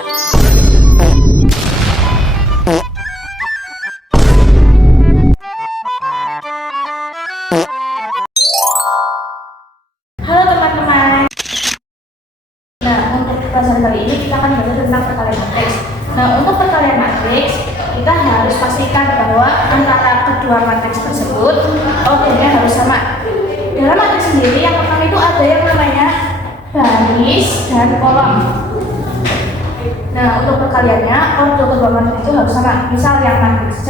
Halo teman-teman. Nah, untuk pelajaran kali ini kita akan belajar tentang perkalian matriks. Nah, untuk perkalian matriks kita harus pastikan bahwa antara kedua matriks tersebut ordernya harus sama. Dalam matriks sendiri yang pertama itu ada yang namanya baris dan kolom. Nah, untuk perkaliannya order kedua matriks itu harus sama. Misal yang matriks C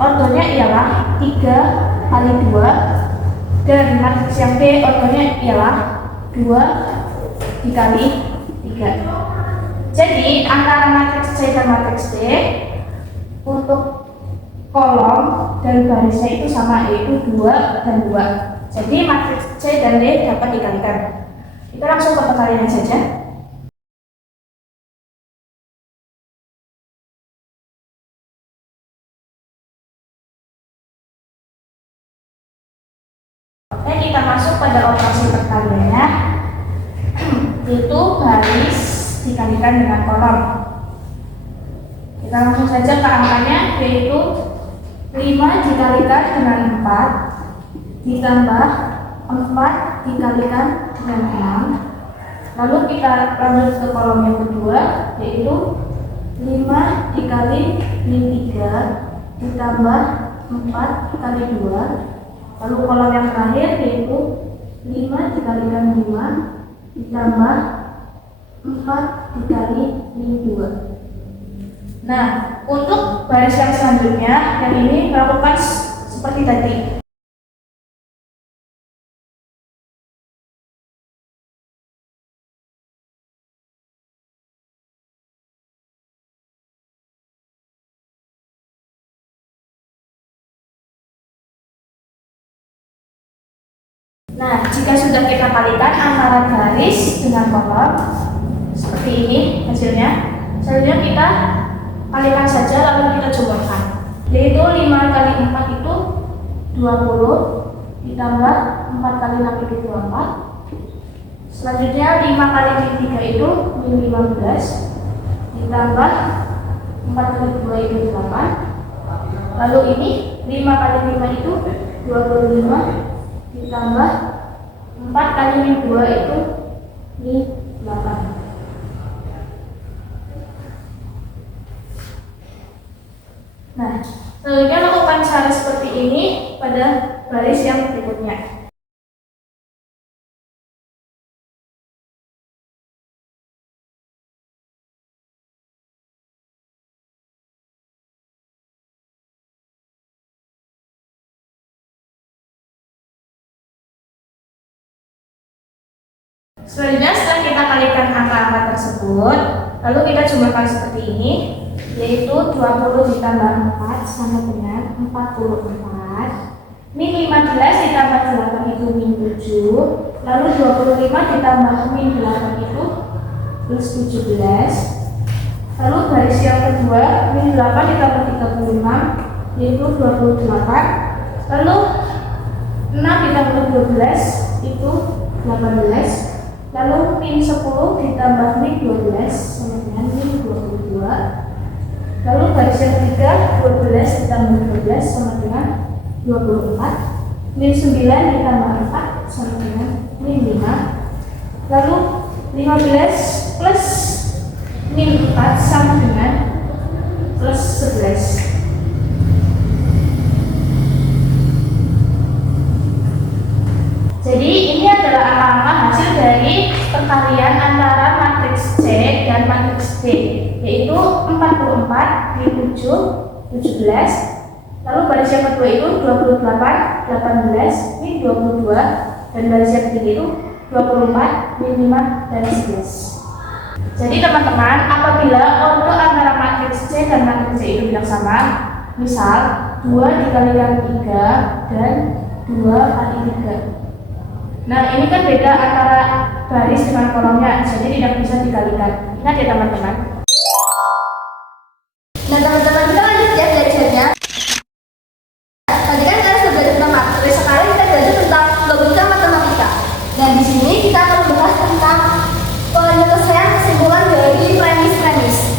ordernya ialah 3 kali 2, dan matriks yang B ordernya ialah 2 dikali 3. Jadi antara matriks C dan matriks D untuk kolom dan barisnya itu sama, yaitu 2 dan 2. Jadi matriks C dan D dapat dikalikan. Kita langsung ke perkaliannya saja. Oke, kita masuk pada operasi perkaliannya, yaitu baris dikalikan dengan kolom. Kita langsung saja ke angkanya, yaitu 5 dikalikan dengan 4 ditambah 4 dikalikan dengan 6. Lalu kita lanjut ke kolom yang kedua, yaitu 5 dikali 3 ditambah 4 kali 2. Lalu kolom yang terakhir yaitu 5 dikalikan 5 ditambah 4 dikali 2. Nah, untuk baris yang selanjutnya, yang ini melakukan seperti tadi. Nah, jika sudah kita kalikan antara garis dengan kolom, seperti ini hasilnya. Selanjutnya kita kalikan saja, lalu kita jumlahkan. Yaitu 5 kali 4 itu 20, ditambah 4 kali 6 itu 24. Selanjutnya 5 kali 3 itu 15, ditambah 4 kali 2 itu 8. Lalu ini 5 kali 5 itu 25, ditambah 4 kali 2 itu 8. Nah, selanjutnya lakukan cara seperti ini pada baris yang berikutnya. Selanjutnya setelah kita kalikan angka-angka tersebut, lalu kita jumlahkan seperti ini, yaitu 20 ditambah 4 sama dengan 44. Min 15 ditambah 8 itu min 7. Lalu 25 ditambah min 8 itu plus 17. Lalu baris yang kedua, min 8 ditambah 36 yaitu 28. Lalu 6 ditambah 12 itu 18. Lalu min 10 ditambah min 12 sama dengan min 22. Lalu baris yang ketiga 12 ditambah 12 sama dengan 24. Min 9 ditambah 4 sama dengan min 5. Lalu 15 plus min 4 sama dengan plus 11. Jadi ini adalah angka-angka hasil dari perkalian antara matriks C dan matriks D, yaitu 44, min 7, 17. Lalu baris yang kedua itu 28, 18, min 22, dan baris yang ketiga itu 24, min 5, dan 11. Jadi teman-teman, apabila order antara matriks C dan matriks D itu bilang sama, misal 2 dikalikan 3 dan 2 kali 3. Nah, ini kan beda antara baris dengan kolomnya, jadi tidak bisa dikalikan. Ingat ya teman-teman. Nah teman-teman, kita lanjut ya belajarnya. Tadi kan kita sudah belajar tentang matriks, sekarang kita belajar tentang logika matematika. Nah di sini kita akan membahas tentang penyelesaian kesimpulan dari premis-premis.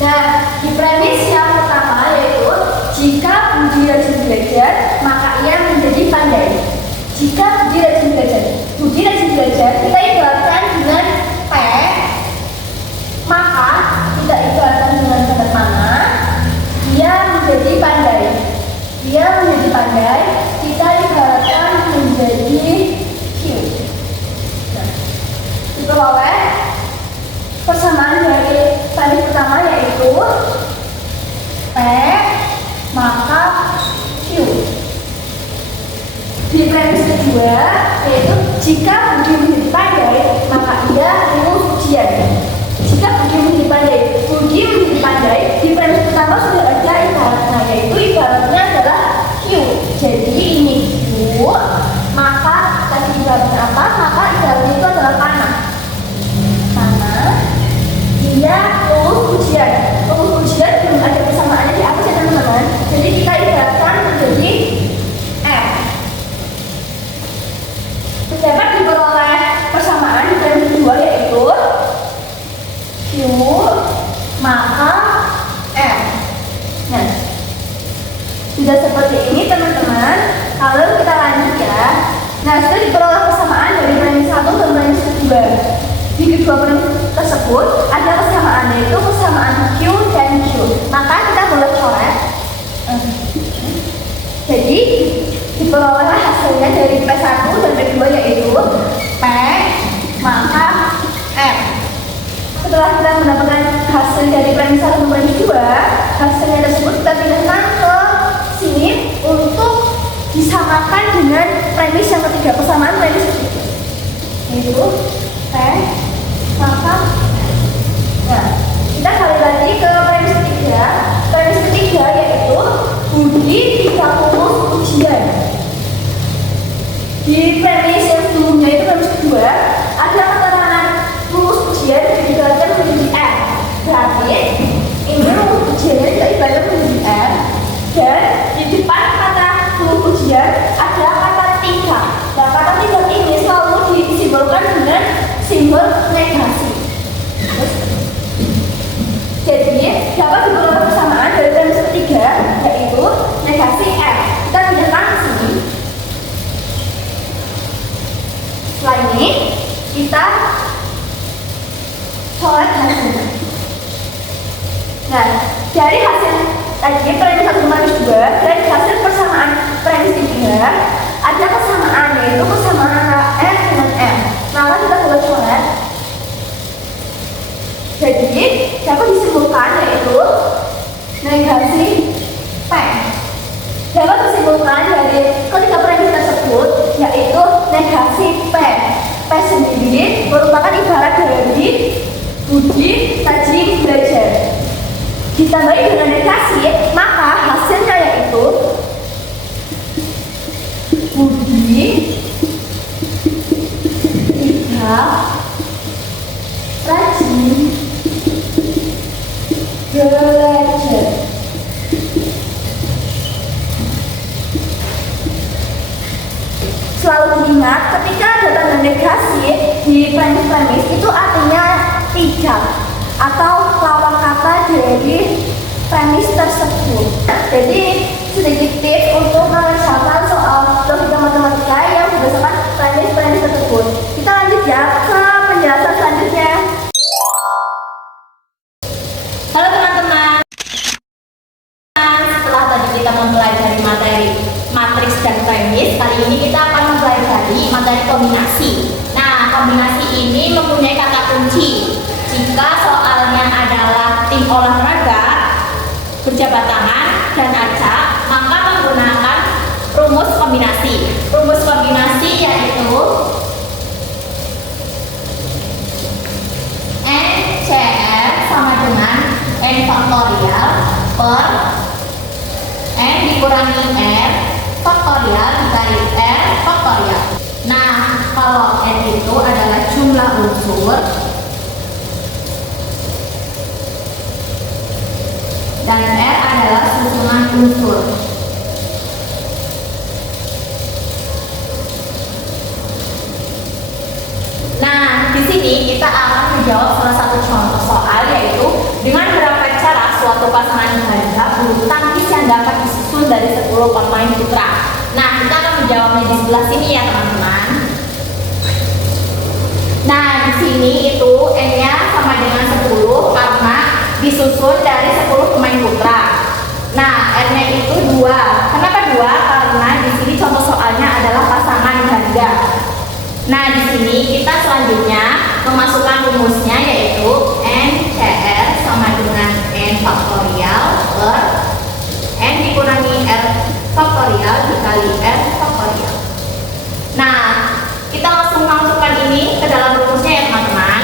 Nah, di premis yang pertama yaitu jika Budi rajin belajar, maka ia menjadi pandai. Jika Budi rajin belajar, kita ibaratkan dengan P, maka kita ibaratkan dengan kata mana? Ia menjadi pandai. Ia menjadi pandai, kita ibaratkan menjadi Q. Nah, diperoleh persamaan dari premis pertama yaitu P maka Q. Di premis kedua yaitu jika Budi menjadi pandai maka ia lulus ujian. Jika Budi menjadi pandai, di premis pertama sudah ada ibaratnya, yaitu ibaratnya adalah Q. Jadi ini Q, maka tadi ibaratnya apa? Maka ibaratnya itu adalah panah. Dia lulus ujian. Lulus ujian belum ada persamaannya di atas ya teman-teman. Jadi kita ibaratkan menjadi M. Dapat diperoleh persamaan di premis kedua yaitu Q maka M. Nah, sudah seperti ini teman-teman. Kalau kita lanjut ya. Nah, sudah diperoleh persamaan dari premis 1 dan premis kedua. Di kedua premis tersebut ada persamaan yaitu persamaan Q dan Q. Maka kita boleh coret. Jadi diperoleh hasilnya dari P1 dan P2 yaitu P maka M. Setelah kita mendapatkan hasil dari premis 1 dan premis 2, hasilnya tersebut kita pindahkan ke sini untuk disamakan dengan premis yang ketiga, persamaan premis ketiga yaitu P maka nah, kita kali lagi ke premis ketiga. Premis ketiga yaitu Budi tidak lulus ujian. Di premis yang sebelumnya itu premis kedua ada keterangan lulus ujian diibaratkan menjadi M. Berarti ini lulus ujiannya tidak ibaratkan menjadi M. Dan di depan kata lulus ujian ada kata tiga. Nah, kata tiga ini selalu disimbolkan dengan simbol negasi. Jadi dapat diperoleh persamaan dari premis ketiga yaitu negasi M. Kita pindahkan ke sini. Setelah ini kita coret hasilnya. Nah, dari hasil tadi premis 1 premis 2 dan hasil persamaan premis 3 ada kesamaan yaitu persamaan antara M dengan M. Maka kita boleh coret. Jadi dapat disimpulkan yaitu negasi P. Dapat disimpulkan dari ketiga premis tersebut yaitu negasi P. P sendiri merupakan ibarat dari Budi rajin belajar. Ditambahi dengan negasi, maka hasilnya yaitu Budi tidak rajin belajar. Selalu diingat ketika ada tanda negasi di premis-premis itu artinya tidak atau lawan kata dari premis tersebut. Jadi sedikit tips untuk mengerjakan soal logika matematika yang berdasarkan premis-premis tersebut. Kita lanjut ya ke penjelasan selanjutnya. Halo teman-teman, setelah tadi kita mempelajari materi matriks dan premis, kali ini kita akan mempelajari materi kombinasi. Nah, kombinasi ini mempunyai kata kunci. Jika soalnya adalah tim olahraga, berjabat tangan, dan acak, maka menggunakan rumus kombinasi. Rumus kombinasi yaitu NCR sama dengan N faktorial per N dikurangi R faktorial dikali R faktorial. Nah, kalau N itu adalah jumlah unsur dan R adalah susunan unsur. Nah, di sini kita akan menjawab salah satu contoh soal yaitu dengan berapa cara pasangan ganda bulu tangkis yang dapat disusun dari 10 pemain putra. Nah, kita akan menjawabnya di sebelah sini ya teman-teman. Nah, di sini itu N-nya sama dengan 10 karena disusun dari 10 pemain putra. Nah, R-nya itu 2. Kenapa 2? Karena di sini contoh soalnya adalah pasangan ganda. Nah, di sini kita selanjutnya memasukkan rumusnya yaitu NCR sama dengan N faktorial per N dikurangi R faktorial dikali R faktorial. Nah, kita langsung masukkan ini ke dalam rumusnya ya teman-teman.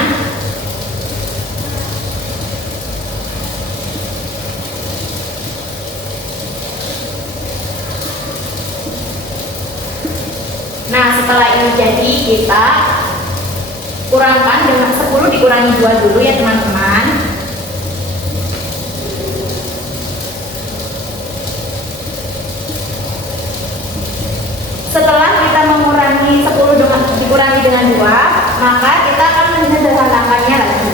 Nah, setelah ini jadi kita kurangkan dengan 10 dikurangi 2 dulu ya teman-teman. Setelah kita mengurangi 10 dikurangi dengan 2, maka kita akan menyederhanakannya lagi.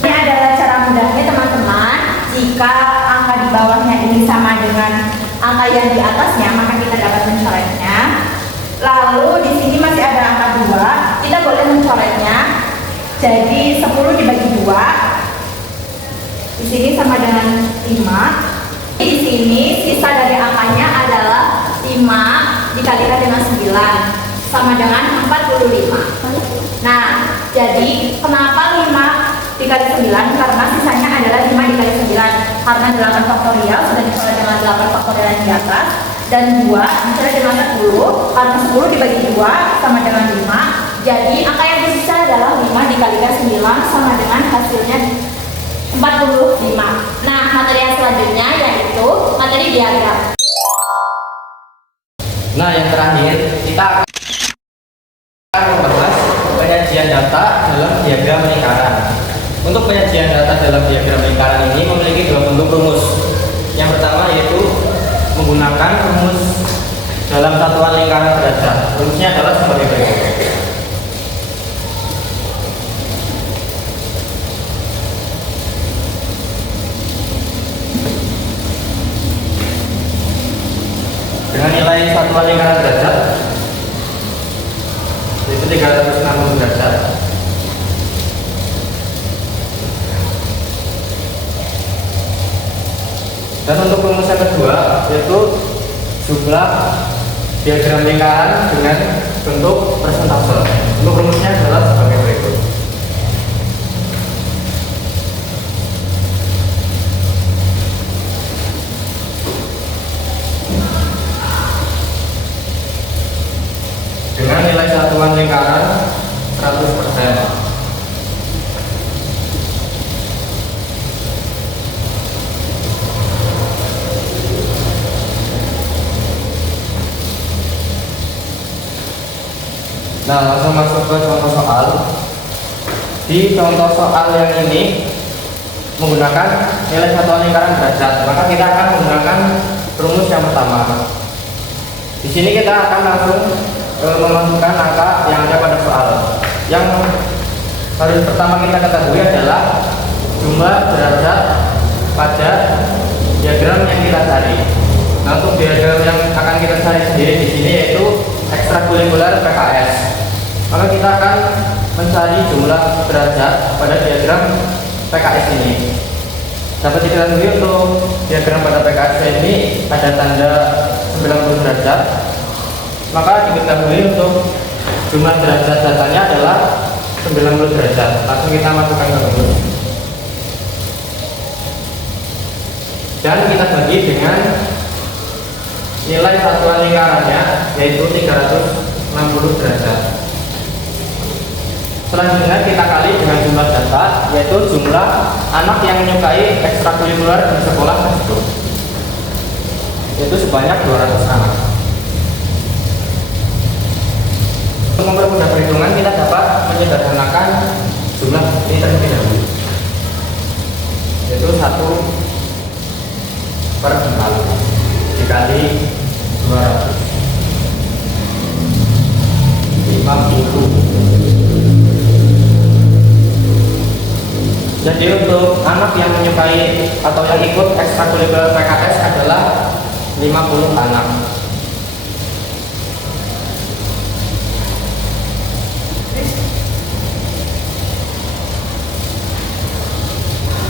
Ini adalah cara mudahnya teman-teman. Jika angka di bawahnya ini sama dengan angka yang di atasnya, maka kita dapat mencoretnya. Lalu di sini masih ada angka 2, kita boleh mencoretnya. Jadi 10 dibagi 2. Di sini sama dengan 5. Di sini sisa dari angkanya adalah 5 dikalikan dengan 9 sama dengan 45. Nah, jadi kenapa 5 dikali 9? Karena sisanya adalah 5 dikali 9. Karena 8 faktorial sudah dicoret dengan 8 faktorial yang di atas, dan 2 dicoret dengan 10. Karena 10 dibagi 2 sama dengan 5. Jadi angka yang tersisa adalah 5 dikalikan 9 sama dengan hasilnya 45. Nah, materi yang selanjutnya yaitu materi diagram. Nah, yang terakhir kita akan membahas penyajian data dalam diagram lingkaran. Untuk penyajian data dalam diagram lingkaran ini memiliki dua bentuk rumus. Yang pertama yaitu menggunakan rumus dalam satuan lingkaran derajat. Rumusnya adalah sebagai berikut. Dengan nilai satuan lingkaran derajat yaitu 360 derajat, dan untuk rumus yang kedua yaitu jumlah diagram lingkaran dengan bentuk persentase. Untuk rumusnya adalah sebagai berikut. Dengan nilai satuan lingkaran 100%. Nah, langsung masuk ke contoh soal. Di contoh soal yang ini menggunakan nilai satuan lingkaran derajat, maka kita akan menggunakan rumus yang pertama. Di sini kita akan langsung memasukkan angka yang ada pada soal. Yang harus pertama kita ketahui adalah jumlah derajat pada diagram yang kita cari. Nah, untuk diagram yang akan kita cari sendiri di sini yaitu ekstrakurikuler PKS. Maka kita akan mencari jumlah derajat pada diagram PKS ini. Dapat diketahui untuk diagram pada PKS ini ada tanda 90 derajat. Maka diketahui untuk jumlah derajat datanya adalah 90 derajat. Langsung kita masukkan ke rumus. Dan kita bagi dengan nilai satuan lingkarannya yaitu 360 derajat. Selanjutnya kita kali dengan jumlah data yaitu jumlah anak yang menyukai ekstrakurikuler di sekolah tersebut, yaitu sebanyak 200 anak. Untuk mempermudah perhitungan kita dapat menyederhanakan jumlah ini terlebih dahulu, yaitu 1/4 dikali 200. Jadi untuk anak yang menyukai atau yang ikut ekstrakurikuler PKS adalah 50 anak.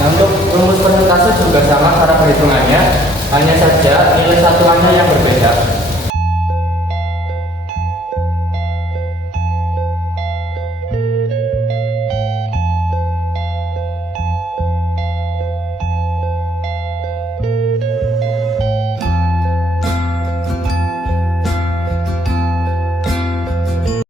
Nah, untuk rumus persentase juga sama cara perhitungannya, hanya saja nilai satuannya yang berbeda.